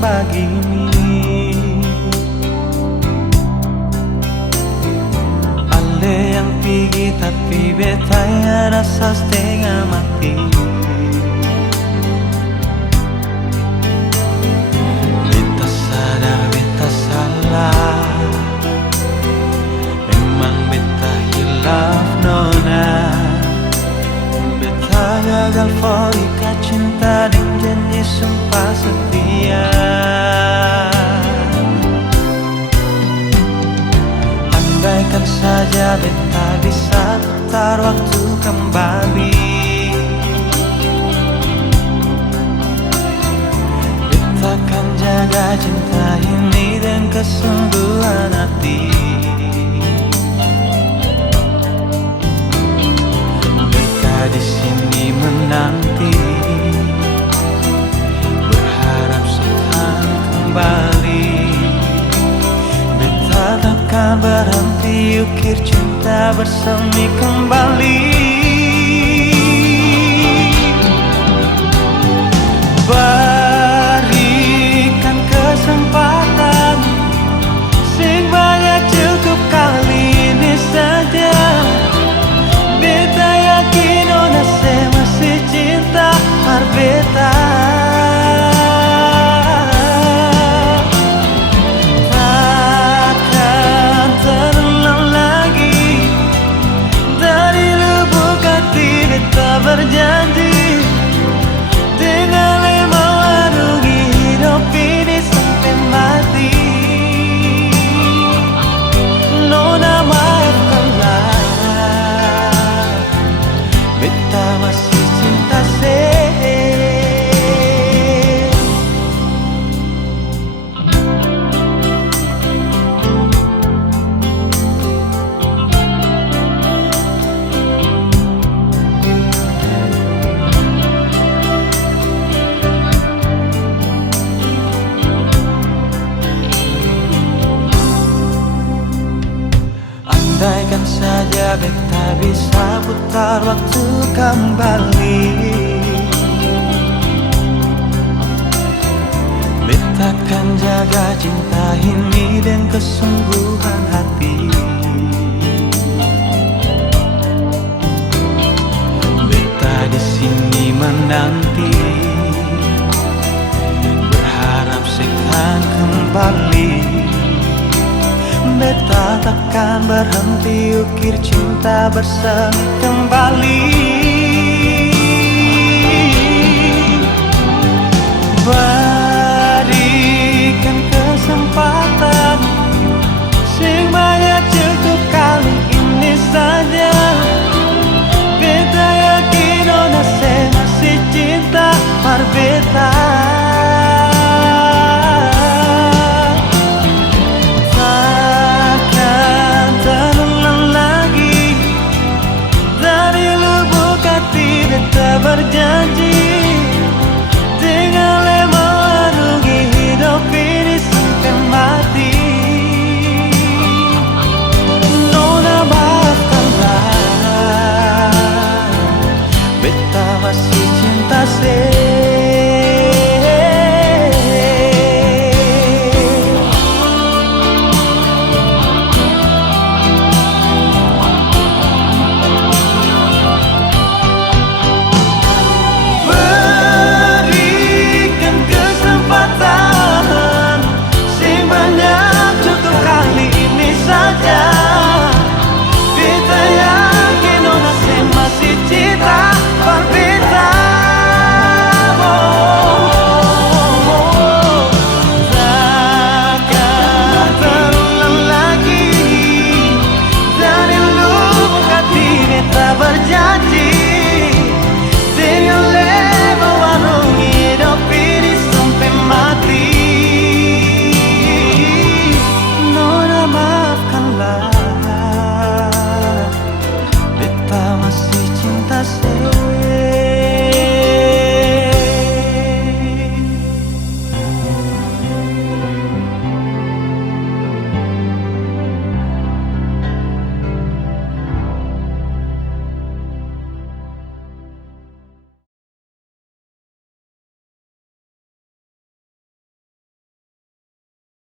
begini. Ale yang tinggi tapi betanya rasa setengah mati. Beta sadar beta salah, memang beta hilaf nona. Beta gagal forika cinta dan janji sumpah setia. Andaikan saja beta bisa putar waktu kembali, beta akan jaga cinta ini dengan kesungguhan hati. Beta di sini menanti, berharap sekarang kembali. Beta takkan berhenti ukir cinta bersemi kembali. Berikan kesempatan sing banyak, cukup kali ini saja. Beta yakin ona saya masih cinta par beta. Takkan terulang lagi, dari lubuk hati beta berjanji, dengan lema warungi hidup ini sampai mati. Nona maafkanlah, beta masih cinta se. Andaikan saja beta bisa putar waktu kembali, beta akan jaga cinta ini dengan kesungguhan hati. Beta di sini menanti, berharap sekan kembali. Beta takkan berhenti ukir cinta bersemi kembali.